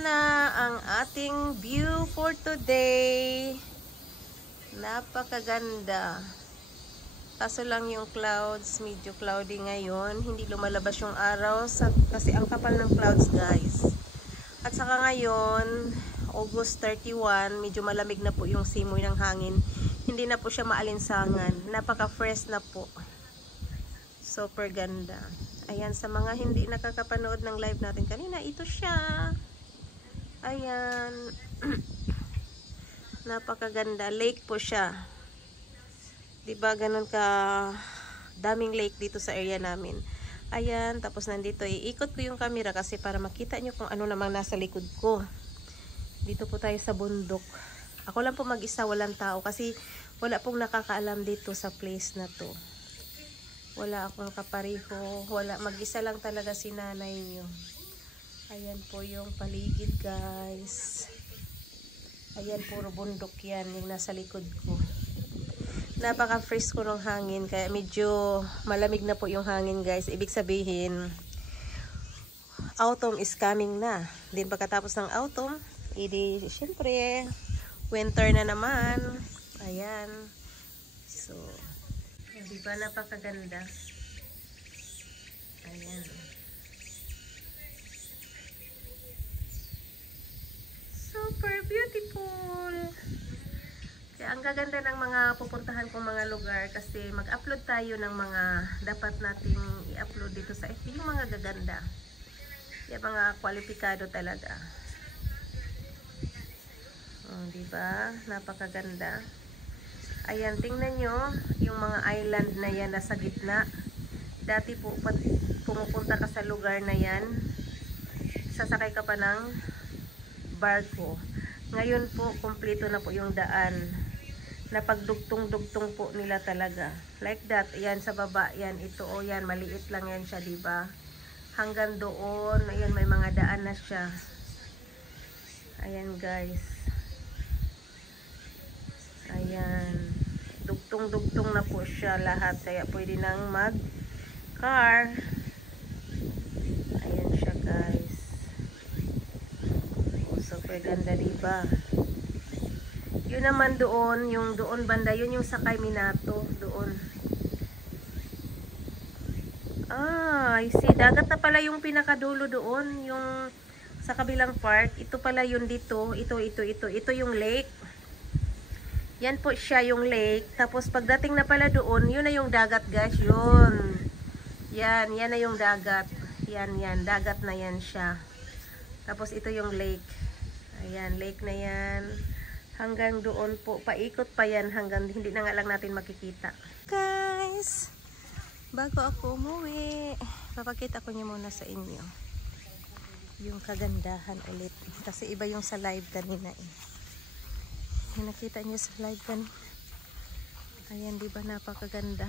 na ang ating view for today. Napakaganda. Kaso lang yung clouds, medyo cloudy ngayon. Hindi lumalabas yung araw kasi ang kapal ng clouds, guys. At saka ngayon, August 31, medyo malamig na po yung simoy ng hangin. Hindi na po siya maalinsangan. Napaka-fresh na po. Super ganda. Ayan, sa mga hindi nakakapanood ng live natin kanina, ito siya. Ayan. Napakaganda. Lake po siya. Diba ganun ka daming lake dito sa area namin. Ayan, tapos nandito iikot ko yung camera kasi para makita nyo kung ano namang nasa likod ko. Dito po tayo sa bundok. Ako lang po mag-isa, walang tao kasi wala pong nakakaalam dito sa place na to. Wala akong kapariho, wala, mag-isa lang talaga si nanay nyo. Ayan po yung paligid, guys. Ayan, puro bundok yan, yung nasa likod ko. Napaka-fresh ko ng hangin, kaya medyo malamig na po yung hangin, guys. Ibig sabihin, autumn is coming na. Din pagkatapos ng autumn, edi syempre, winter na naman. Ayan. So, diba napakaganda? Ayan. Super beautiful! Kaya ang gaganda ng mga pupuntahan kong mga lugar kasi mag-upload tayo ng mga dapat nating i-upload dito sa FB, yung mga gaganda. Yung mga kwalipikado talaga. Diba? Napakaganda. Ayan, tingnan nyo yung mga island na yan nasa gitna. Dati po pumupunta ka sa lugar na yan, sasakay ka pa ng barko. Ngayon po, kumpleto na po yung daan. Napagdugtong-dugtong po nila talaga. Like that. Ayan sa baba. Yan. Ito o yan. Maliit lang yan siya. Diba? Hanggang doon. Ayan. May mga daan na siya. Ayan, guys. Ayan. Dugtong-dugtong na po siya lahat. Kaya pwede nang mag-car. Ayan siya, guys. Super ganda, diba? Yun naman doon, yung doon banda, yun yung Sakay Minato, doon. I see. Dagat na pala yung pinakadulo doon, yung sa kabilang part. Ito pala yun dito. Ito yung lake. Yan po siya yung lake. Tapos pagdating na pala doon, yun na yung dagat, guys. Yun. Yan na yung dagat. Yan. Dagat na yan siya. Tapos ito yung lake. Ayan, lake na yan. Hanggang doon po, paikot pa yan hanggang hindi na nga lang natin makikita. Guys, bago ako umuwi, papakita ko niyo muna sa inyo yung kagandahan ulit. Kasi iba yung sa live kanina eh. Yung nakita niyo sa live kanina. Ayan, diba napakaganda.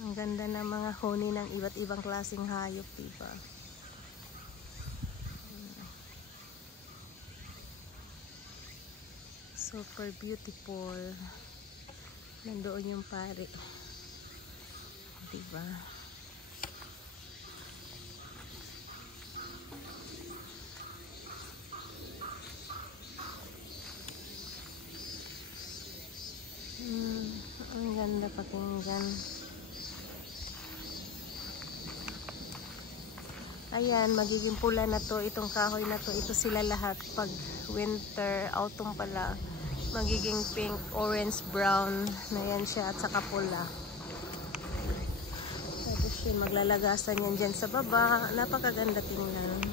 Ang ganda ng mga honi ng iba't ibang klaseng hayop, diba? Super beautiful. Nandoon yung pare. Diba? Ang ganda pakinggan. Ayan, magiging pula na to. Itong kahoy na to. Ito sila lahat pag winter, autumn pala. Magiging pink, orange, brown na yan siya at saka pula. Tapos yun, maglalagasan yan dyan sa baba. Napakaganda tingnan.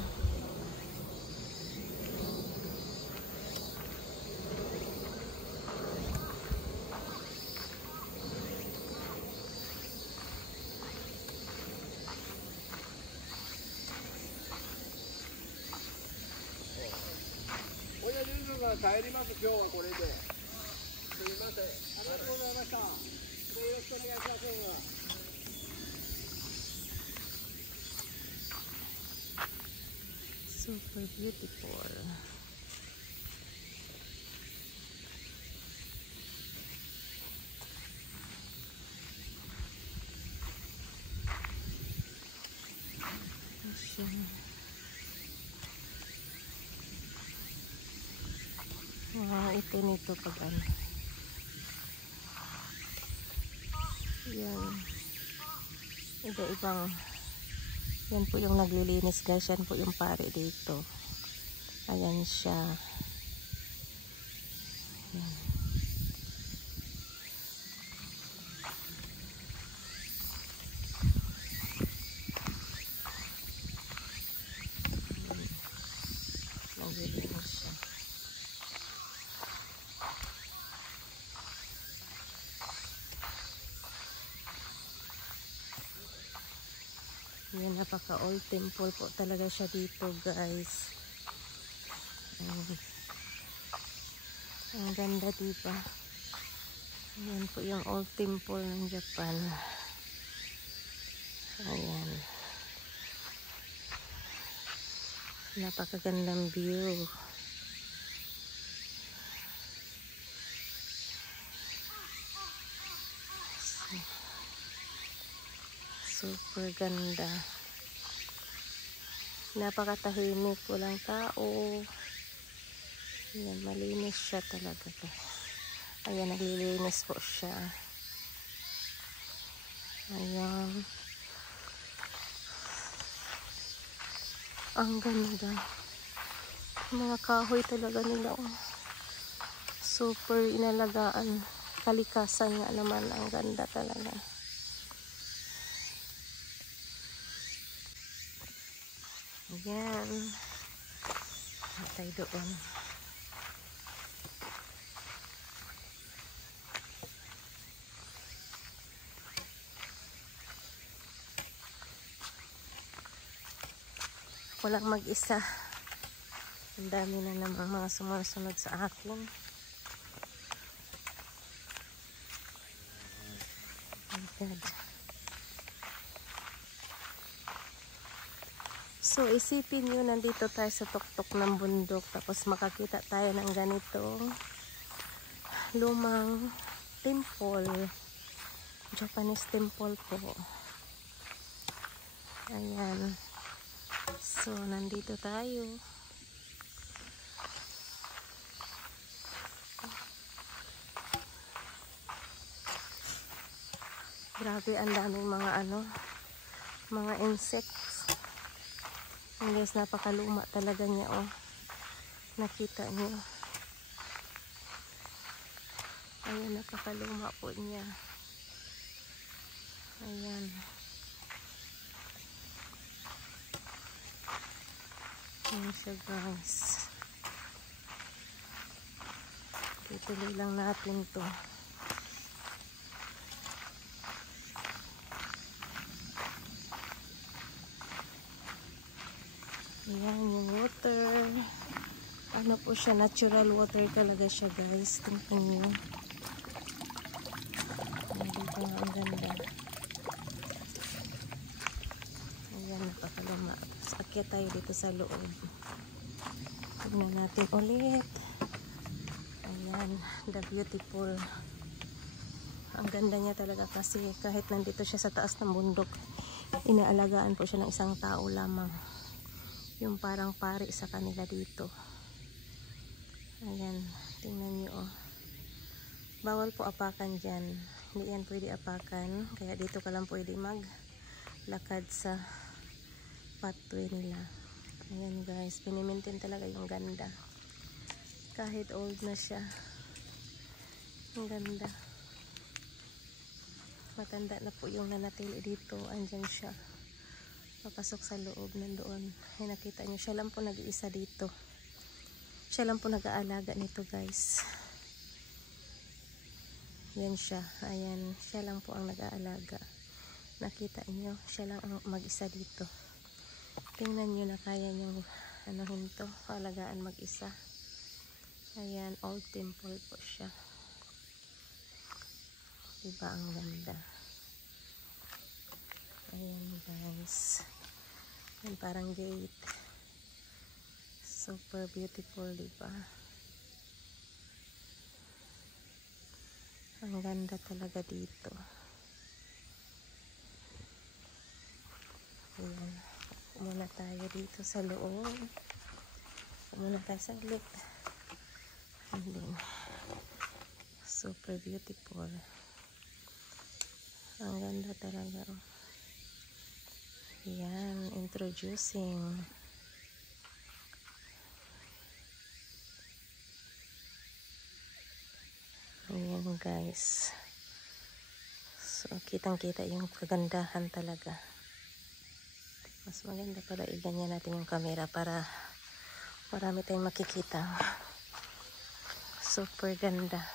Super beautiful. swerte nito pag ano. Yan. Iba-ibang. Yan po yung naglilinis guys. Yan po yung pare dito. Ayan siya. Yan. Naglilinis siya. Yan, napaka old temple po talaga siya dito guys. Ang ganda diba? Yan po yung old temple ng Japan. Ayan. Napakagandang view. Super ganda. Napakatahimik, walang tao. Ayan, malinis siya talaga. Ayan, naglilinis po siya. Ayan. Ang ganda. Mga kahoy talaga nila. Oh. Super inalagaan. Kalikasan nga naman. Ang ganda talaga. Ayan. Matay doon. Ako lang mag-isa. Ang dami na namang mga sumusunod sa akin. Oh my God. So, isipin nyo, nandito tayo sa tuktok ng bundok. Tapos makakita tayo ng ganitong lumang temple. Japanese temple po. Ayan. So, nandito tayo. Grabe, ang daming mga mga insects. Guys, napakaluma talaga niya, oh. Nakita niyo. Ayan, napakaluma po niya. Ayan. Ayan siya, guys. Tutuloy lang natin to. Ayan yung water. Ano po siya, natural water talaga siya guys. Tingnan nyo. Dito nga ang ganda. Ayan, napakalama. Tapos akyat tayo dito sa loob. Tingnan natin ulit. Ayan, the beautiful. Ang ganda niya talaga kasi kahit nandito siya sa taas ng bundok, inaalagaan po siya ng isang tao lamang. Yung parang pari sa kanila dito. Ayan, tingnan nyo, oh. Bawal po apakan dyan. Hindi yan pwede apakan. Kaya dito ka lang pwede maglakad sa pathway nila. Ayan guys, pinimintin talaga yung ganda. Kahit old na siya. Ang ganda. Matanda na po yung nanatili dito. Andyan siya. Papasok sa loob nandoon. Ay, nakita nyo, siya lang po nag-iisa dito. Siya lang po nag-aalaga nito guys. Yan siya. Ayan, siya lang po ang nag-aalaga. Nakita nyo, siya lang ang mag-isa dito. Tingnan nyo na kaya nyo anuhin to, paalagaan mag-isa. Ayan, old temple po siya. Diba ang ganda? Ayan guys. Yan parang gate. Super beautiful, diba? Ang ganda talaga dito. Ayan. Muna tayo dito sa loob. Muna tayo saglit. And then Super beautiful. Ang ganda talaga. Yan, introducing. Ayan guys. So, kitang-kita yung kagandahan talaga. Mas maganda pala iganyan natin yung camera para marami tayong makikita. Super ganda.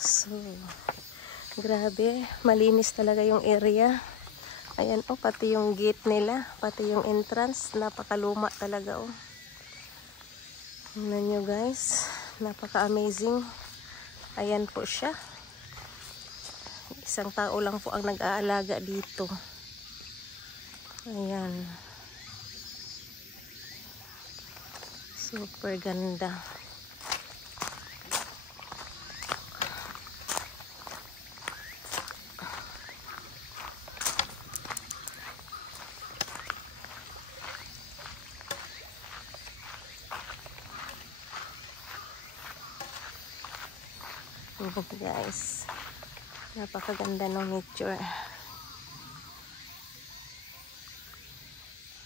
So, grabe. Malinis talaga yung area. Ayan oh, pati yung gate nila, pati yung entrance, napakaluma talaga oh. Tingnan nyo guys, napaka-amazing. Ayan po siya. Isang tao lang po ang nag-aalaga dito. Ayan. Super ganda. Guys, napakaganda ng nature.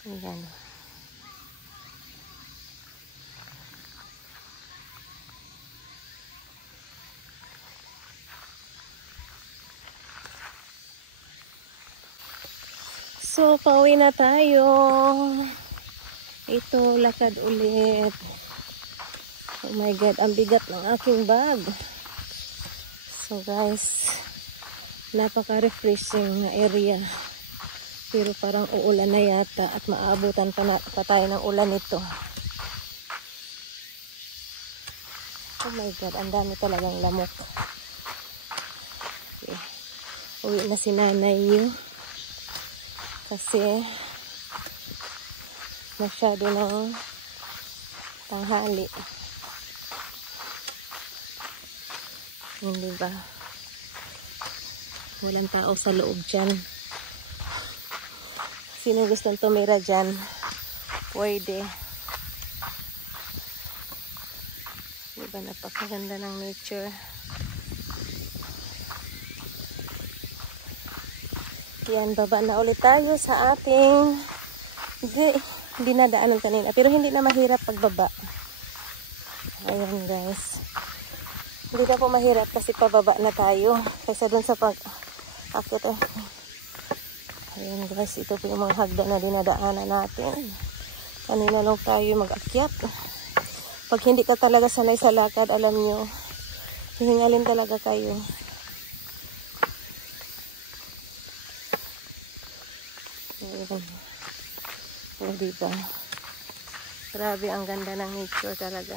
Ayan. So, pauwi na tayo. Ito, lakad ulit. Oh my God, ang bigat ng aking bag. So guys, napaka-refreshing na area. Pero parang uulan na yata at maabutan pa tayo ng ulan nito. Oh my God, ang dami talagang lamok. Okay. Uwi na si Nanay Yu. Kasi masyado ng tanghali. Hindi ba? Walang tao sa loob dyan. Sino gustong tumira dyan? Pwede. Diba napakaganda ng nature. Yan, baba na ulit tayo sa ating dinadaanan kanina. Pero hindi na mahirap pagbaba. Ayan guys. Hindi na po mahirap kasi pababa na tayo. Kaysa dun sa pag-akit. Ayan guys, ito po yung mga hagdan na dinadaanan natin. Kanina lang tayo mag-akyat. Pag hindi ka talaga sanay sa lakad, alam nyo, hihingalin talaga kayo. Ayan. O diba? Grabe, ang ganda ng nature talaga.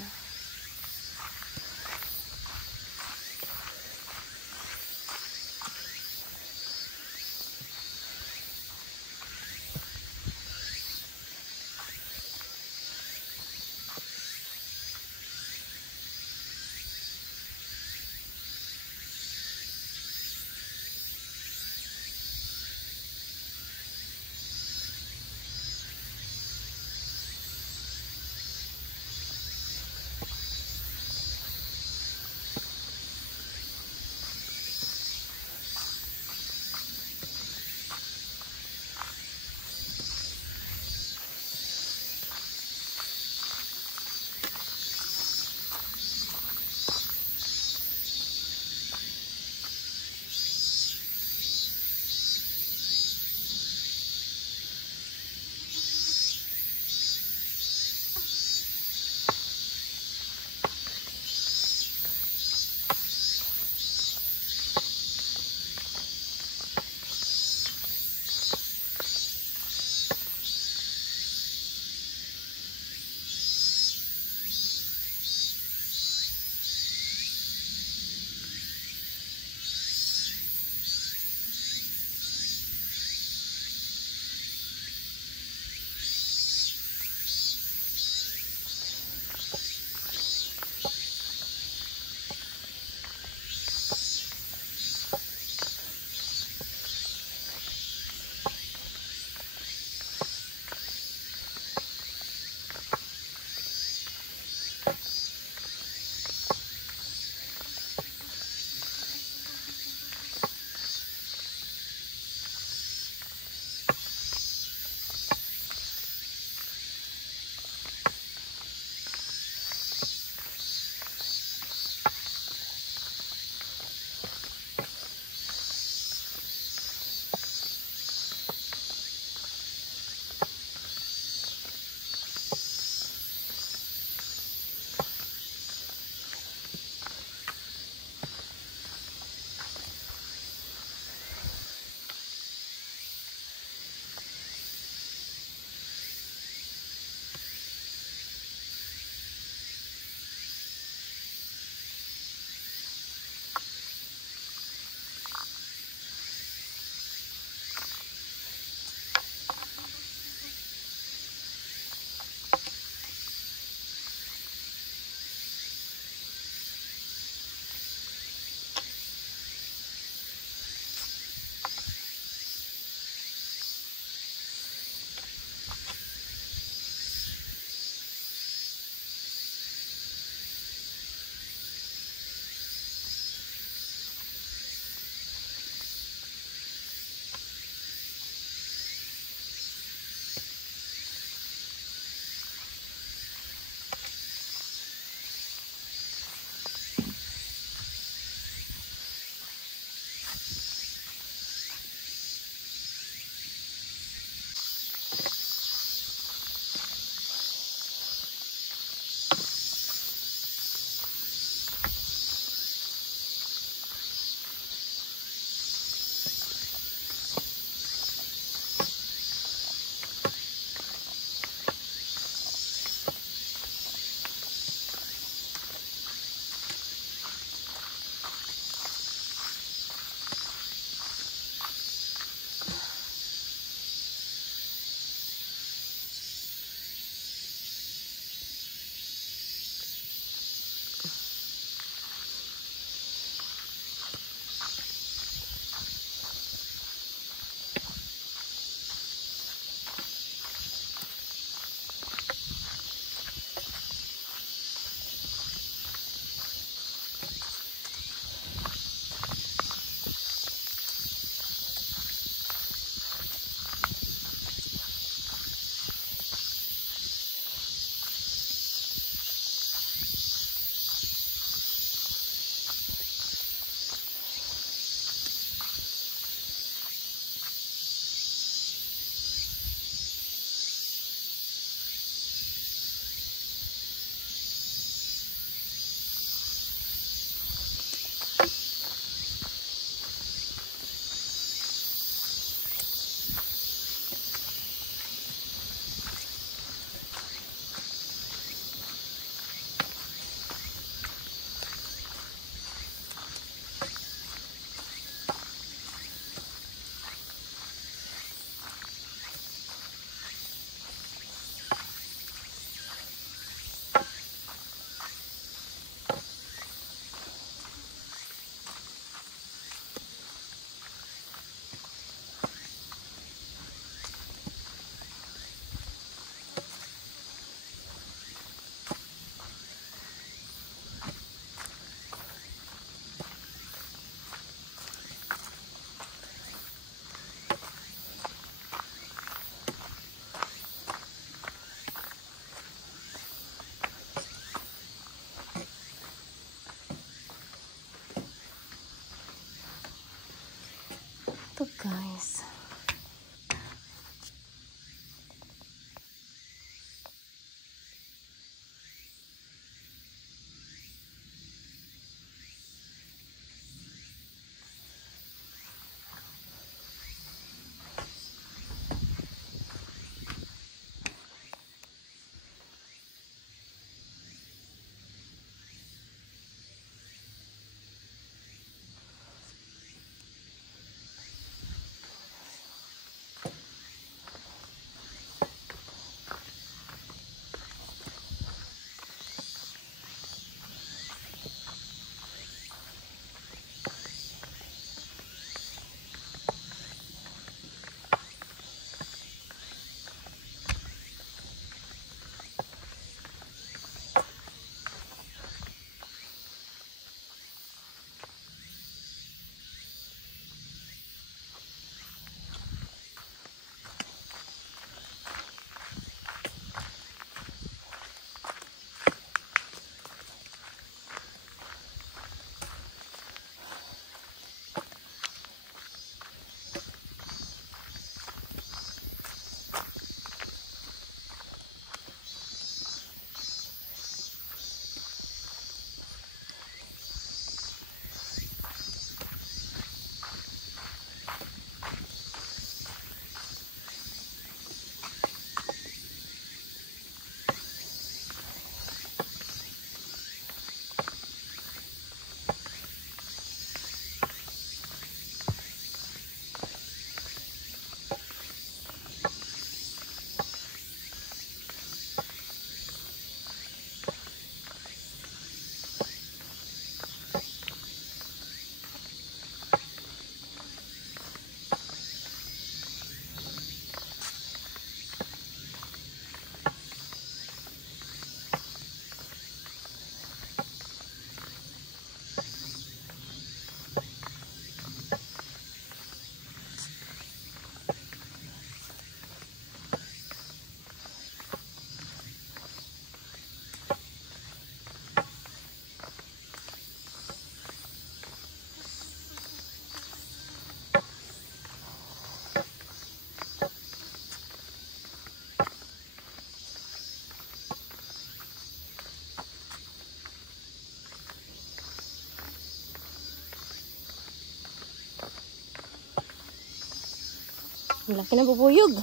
Ang laki ng bubuyog.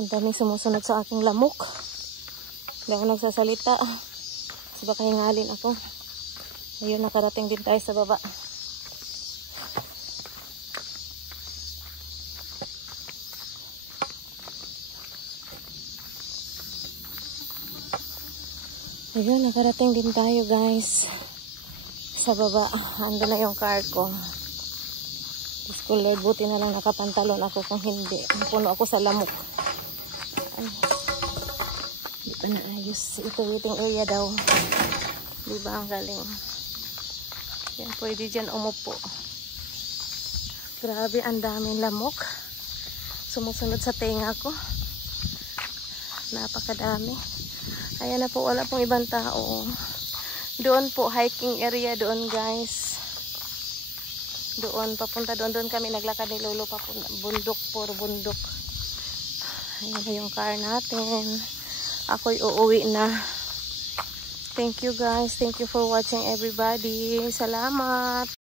Ang daming sumusunod sa aking lamok. Hindi ako nagsasalita. Kasi baka hingalin ako. Ayun, nakarating din tayo sa baba. Ayun, nakarating din tayo guys. Sa baba. Ando na yung car ko. Diyos ko Lord, buti na lang nakapantalon ako kung hindi. Puno ako sa lamok. Di pa naayos. Ito waiting area daw. Di ba ang galing? Yan, pwede dyan umupo. Grabe, ang daming lamok. Sumusunod sa tenga ko. Napakadami. Ayan na po, wala pong ibang tao. Doon po, hiking area doon guys. Doon, papunta doon. Doon kami naglakad ni Lolo. Papunta, bundok, puro bundok. Ayan na yung car natin. Ako'y uuwi na. Thank you guys. Thank you for watching everybody. Salamat.